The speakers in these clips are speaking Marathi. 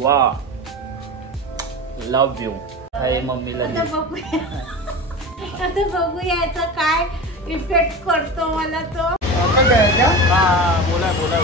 वा लव यू. हाय मम्मीला आता बघूया याचा काय इफेक्ट करतो मला तो. हा बोला बोला.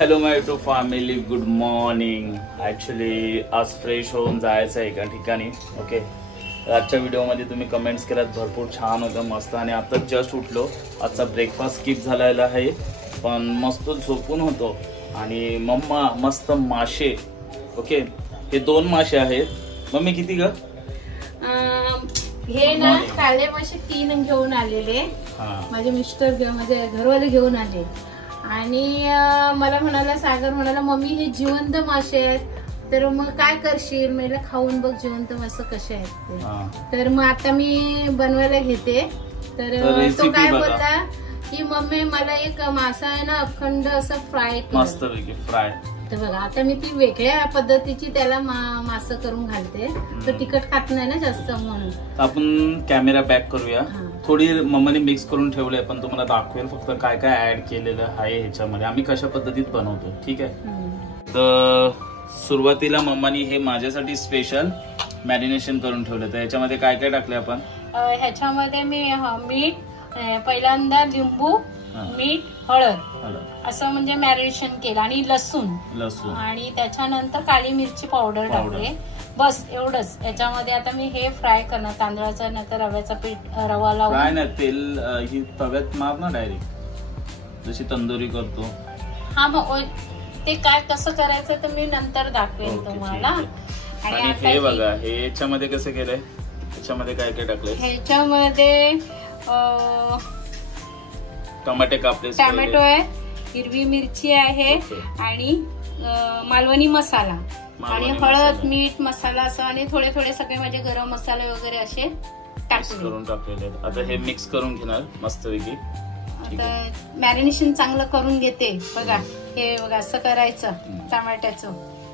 Hello my YouTube family, good morning. Actually आज फ्रेश होऊन जायचं आहे एका ठिकाणी. ओके, आजच्या व्हिडिओमध्ये तुम्ही कमेंट्स केल्यात, भरपूर छान होतं, मस्त. आणि आता जस्ट उठलो. आजचा ब्रेकफास्ट स्किप झालेला आहे, पण मस्त झोपून होतो. आणि मम्मा मस्त मासे. ओके, हे 2 मासे आहेत. मम्मी किती ग? हे ना काले मासे 3 घेऊन आलेले. माझे मिस्टर माझे घरवाले घेऊन आले. आणि मला म्हणाला, सागर म्हणाला मम्मी हे जिवंत मासे आहेत, तर मग काय करशील? मला खाऊन बघ जिवंत मासे कसे आहेत ते. तर मग आता मी बनवायला घेते. तर तो काय बोलला की मम्मी मला एक मासा आहे ना अखंड असं फ्राय मस्त फ्राय. तर बघा आता मी ती वेगळ्या पद्धतीची त्याला मासा करून घालते. तो तिखट खात नाही ना जास्त, म्हणून आपण कॅमेरा बॅक करूया. थोडी मम्मीने मिक्स करून ठेवले, पण तुम्हाला दाखवेल फक्त काय काय ऍड केलेलं आहे ह्याच्यामध्ये, आम्ही कशा पद्धतीत बनवतो. ठीक आहे. तर सुरुवातीला मम्मानी हे माझ्यासाठी स्पेशल मॅरिनेशन करून ठेवलं. तर ह्याच्यामध्ये काय काय टाकले आपण? ह्याच्यामध्ये मी मीठ, पहिल्यांदा लिंबू, मीठ, हळद असं म्हणजे मॅरिनेशन केलं. आणि लसूण आणि त्याच्यानंतर काळी मिरची पावडर टाकले. बस एवढंच. याच्यामध्ये आता मी हे फ्राय करणार, तांदळाचं नंतर रव्याचा पीठ, रवा लावून. काय नाही, तेल ही तव्यात मार ना डायरेक्ट, जशी तंदुरी करतो. हा, मग ते काय कसं करायचं तर मी नंतर दाखवेन तुम्हाला. आणि हे बघा, हे याच्यामध्ये कसं केलंय, याच्यामध्ये काय काय टाकलंय? ह्याच्यामध्ये टमाटे कापले, टोमॅटो आहे, हिरवी मिरची आहे, आणि मालवणी मसाला, आणि हळद, मीठ, मसाला असं, आणि थोडे थोडे सगळे माझे गरम मसाले वगैरे असे करून टाकलेले. आता हे मिक्स करून घेणार मस्तपैकी. आता मॅरिनेशन चांगलं करून घेते. बघा हे बघा असं करायचं टमाट्याचं.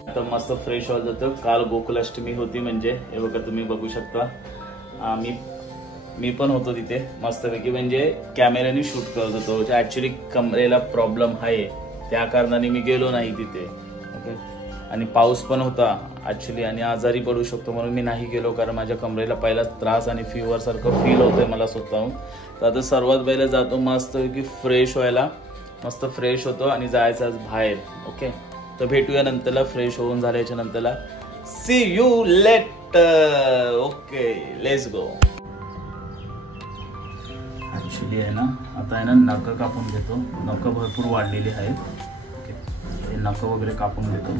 आता मस्त फ्रेश होत होतं. काल गोकुलाष्टमी होती, म्हणजे हे बघा तुम्ही बघू शकता. मी पण होतो तिथे मस्तपैकी, म्हणजे कॅमेऱ्याने शूट करत होतो. ऍक्च्युली कमरेला प्रॉब्लेम आहे, त्या कारणाने मी गेलो नाही तिथे. ओके, आणि पाऊस पण होता ऍक्च्युली, आणि आजारी पडू शकतो म्हणून मी नाही गेलो, कारण माझ्या कमरेला पहिला त्रास आणि फीवर सारखं फील होतंय मला स्वतःहून. तर आता सर्वात पहिलं जातो मस्तपैकी फ्रेश व्हायला. मस्त फ्रेश होतो आणि जायचं आज बाहेर. ओके, तर भेटूया नंतरला. फ्रेश होऊन झाल्याच्या नंतरला see you later. Okay, let's go. Actually आहे ना, आता आहे ना नखं कापून घेतो. नखं भरपूर वाढलेली आहेत. ओके, हे नखं वगैरे कापून घेतो.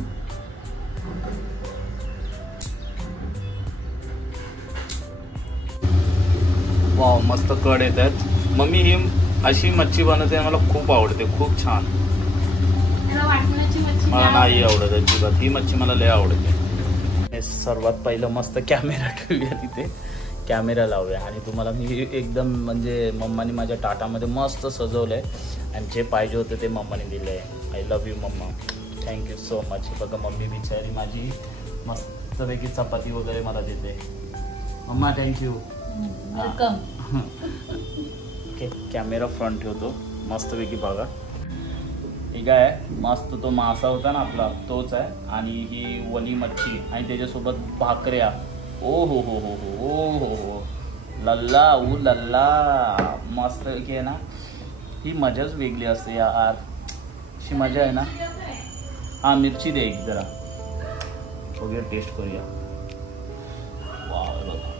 वाव, मस्त कड येतात. मम्मी ही अशी मच्छी बनवते, मला खूप आवडते, खूप छान. मला नाही आवडत अजिबात ही मच्छी, मला लय आवडते. सर्वात पहिलं मस्त कॅमेरा ठेवूया तिथे, कॅमेरा लावूया. आणि तुम्हाला मी एकदम म्हणजे मम्माने माझ्या टाटामध्ये मस्त सजवलंय, आणि जे पाहिजे होतं ते मम्माने दिलंय. I love you mamma, thank you so much. बघा मम्मी बिचारी माझी मस्तपैकी चपाती वगैरे मला देते. Mamma thank you. Okay, camera front ठेवतो मस्तपैकी. बघा ठीक आहे, मस्त तो मासा होता ना आपला, तोच आहे. आणि ही वली मच्छी, आणि त्याच्यासोबत भाकऱ्या. ओ हो हो हो हो हो हो, लल्ला ऊ लल्ला. मस्त की आहे ना, ही मजाच वेगळी असते यार. अशी मजा आहे ना. हा, मिरची दे एक जरा, वगैरे टेस्ट करूया. वाव बघा,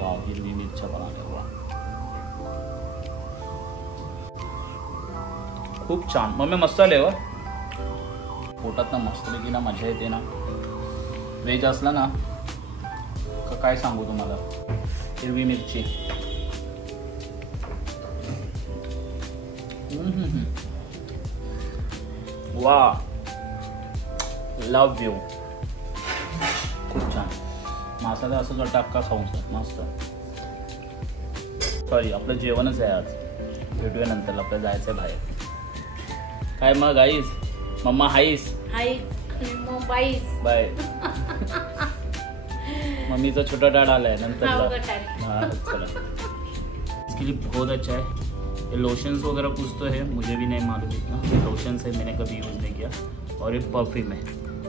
वाव, हिरवी मिरच्या पण आल्या. वा, खूप छान. मम्मी मस्त आले वा. पोटात ना मस्तपैकी ना मजा येते ना. व्हेज असला ना काय सांगू तुम्हाला. हिरवी मिरची, वा, लव यू. खूप छान. मासा असं वाटतं अक्का खाऊन सर, मस्त. सॉरी, आपलं जेवणच आहे आज. भेटूया नंतर, आपल्याला जायचं आहे बाहेर. काय मग आईस? मम्मा हाईस? बाय. मम्मीचा छोटा डाड आलाय नंतर. चला. इसके लिए बहुत अच्छा है. ये लोशंस वगैरह कुछ तो है, मुझे भी नहीं मालूम इतना. लोशंस है, मैंने कभी यूज़ नहीं किया. और ये परफ्यूम है.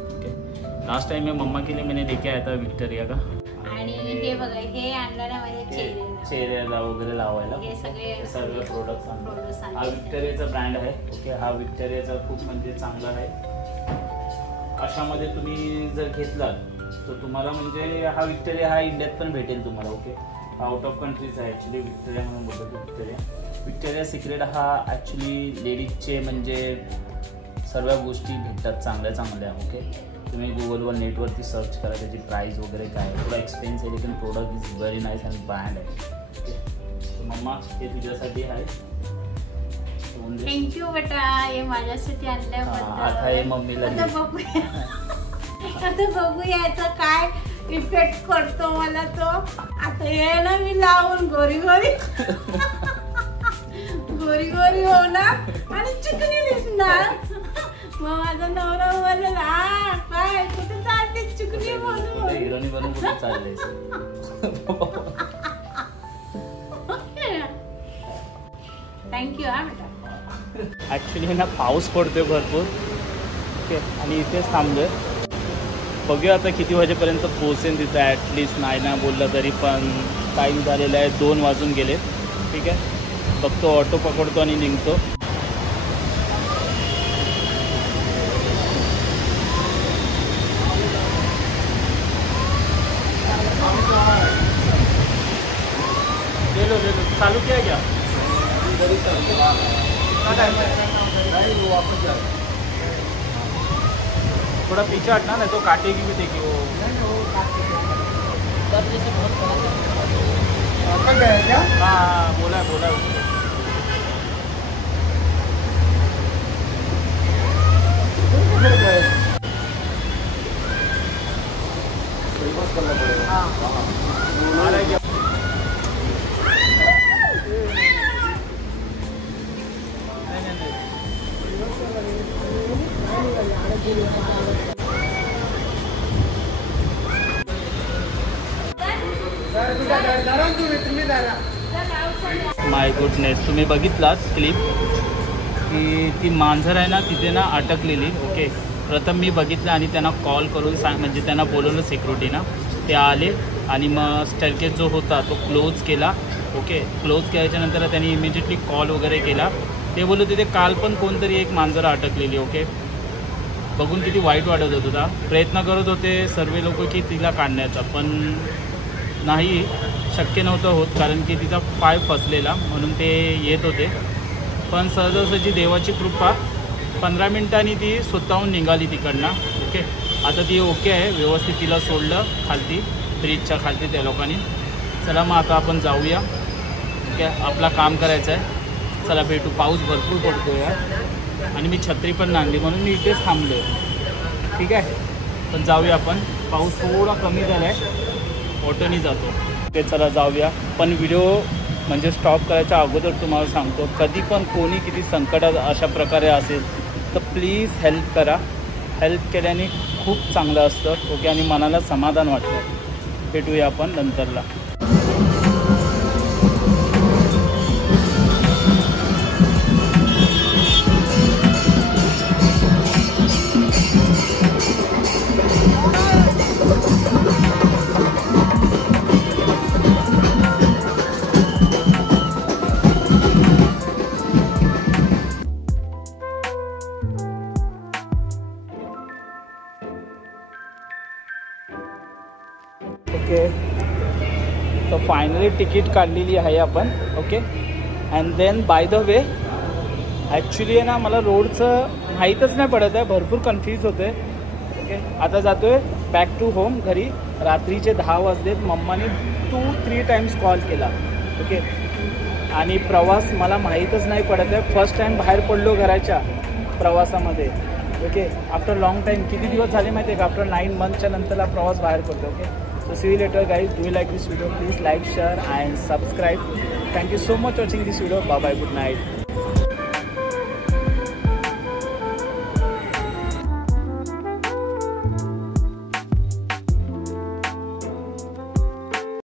ओके, लास्ट टाइम मैं मम्मा के लिए मैंने लेके आया था विक्टोरिया का. आणि हे बघा, हे आणलं ना माझ्या चेहऱ्याला वगैरे लावायला. हे सर्व प्रोडक्ट्स. हा विक्टोरियाचा ब्रँड आहे. ओके, हा विक्टोरियाचा खूप म्हणजे चांगला आहे. अशामध्ये तुम्ही जर घेतलात तर तुम्हाला म्हणजे हा विक्टोरिया हा इंडियात पण भेटेल तुम्हाला. ओके, आउट ऑफ कंट्रीज आहे ॲक्च्युली विक्टोरिया म्हणून बोलतो. विक्टोरिया सिक्रेट हा ॲक्च्युली लेडीजचे म्हणजे सर्व गोष्टी भेटतात चांगल्या. ओके, तुम्ही गुगलवर नेटवरती सर्च करा त्याची प्राइस वगैरे काय. थोडा एक्सपेन्स आहे लेकिन प्रोडक्ट इज व्हेरी नाईस आणि ब्रँड आहे. ओके, तर मम्मा हे तुझ्यासाठी आहे. थँक्यू बेटा, हे माझ्यासाठी आणल्याबद्दल. आता हे मम्मीला आता बघूया याचा काय इफेक्ट करतो मला तो. आता हे ना मी लावून गोरी होणार आणि चिकनी दिसणार. मग माझा नवरा बोलला, काय कुठे चालते चिकनी म्हणून. हिरोनी बनून कुठे चालले. थँक्यू हा बेटा. ॲक्च्युली ना पाऊस पडतोय भरपूर. ओके, आणि इथेच थांबलोय. बघूया आता किती वाजेपर्यंत पोहोचेन तिथं. ॲटलिस्ट नाही ना बोललं तरी पण टाईम झालेला आहे, 2 वाजून गेले. ठीक आहे, बघतो ऑटो पकडतो आणि निघतो. चालू किया क्या? थोड़ा पीछे हटना, नहीं तो काटेगी भी. देखिए वो हाँ बोला है. माय गुडनेस, तुम्ही बघितलात क्लिप की ती मांजर आहे ना तिथे ना अटकलेली. ओके, प्रथम मी बघितलं आणि त्यांना कॉल करून म्हणजे त्यांना बोलवलं सिक्युरिटीना. ते आले आणि मग स्टेअरकेस जो होता तो क्लोज केला. ओके, क्लोज केल्याच्यानंतर त्यांनी इमिजिएटली कॉल वगैरे केला. ते बोलत तिथे काल पण कोणतरी एक मांजर अटकलेली. ओके, बघून किती वाईट वाटत होत होता. प्रयत्न करत होते सर्व लोक की तिला काढण्याचा, पण नाही, शक्य नव्हतं होत कारण की तिचा पाय फसलेला म्हणून ते येत होते. पण सहजासहजी देवाची कृपा 15 मिनिटांनी ती स्वतःहून निघाली तिकडनं. ओके, आता ती ओके आहे, व्यवस्थित तिला सोडलं खालती, ब्रिजच्या खालती त्या लोकांनी. चला मग आता आपण जाऊया. ओके, आपला काम करायचं आहे. चला भेटू. पाऊस भरपूर पडतो यार आणि मी छत्री पण आणली म्हणून मी इथेच थांबलो आहे. ठीक आहे, पण जाऊया आपण. पाऊस थोडा कमी झाला आहे, ऑटोनी जातो. ते चला जाऊया. पण व्हिडिओ म्हणजे स्टॉप करायच्या अगोदर तुम्हाला सांगतो, कधी पण कोणी किती संकटात अशा प्रकारे असेल तर प्लीज हेल्प करा. हेल्प केल्याने खूप चांगलं असतं. ओके, आणि मनाला समाधान वाटतं. भेटूया आपण नंतरला. ओके, तो फायनली तिकीट काढलेली आहे आपण. Okay, and then by the way actually आहे ना मला रोडचं माहीतच नाही पडत आहे, भरपूर कन्फ्यूज होते. ओके, आता जातो आहे बॅक टू होम घरी. रात्रीचे 10 वाजलेत. मम्माने 2-3 टाइम्स कॉल केला. ओके, आणि प्रवास मला माहीतच नाही पडत आहे. फर्स्ट टाईम बाहेर पडलो घराच्या प्रवासामध्ये. ओके, आफ्टर लॉंग टाईम, किती दिवस झाले माहिती आहे का, आफ्टर 9 मंथच्या नंतरला प्रवास बाहेर पडतो. Okay, so see you later guys. Do you like this video? Please like, share and subscribe. Thank you so much for watching this video. Bye bye, good night.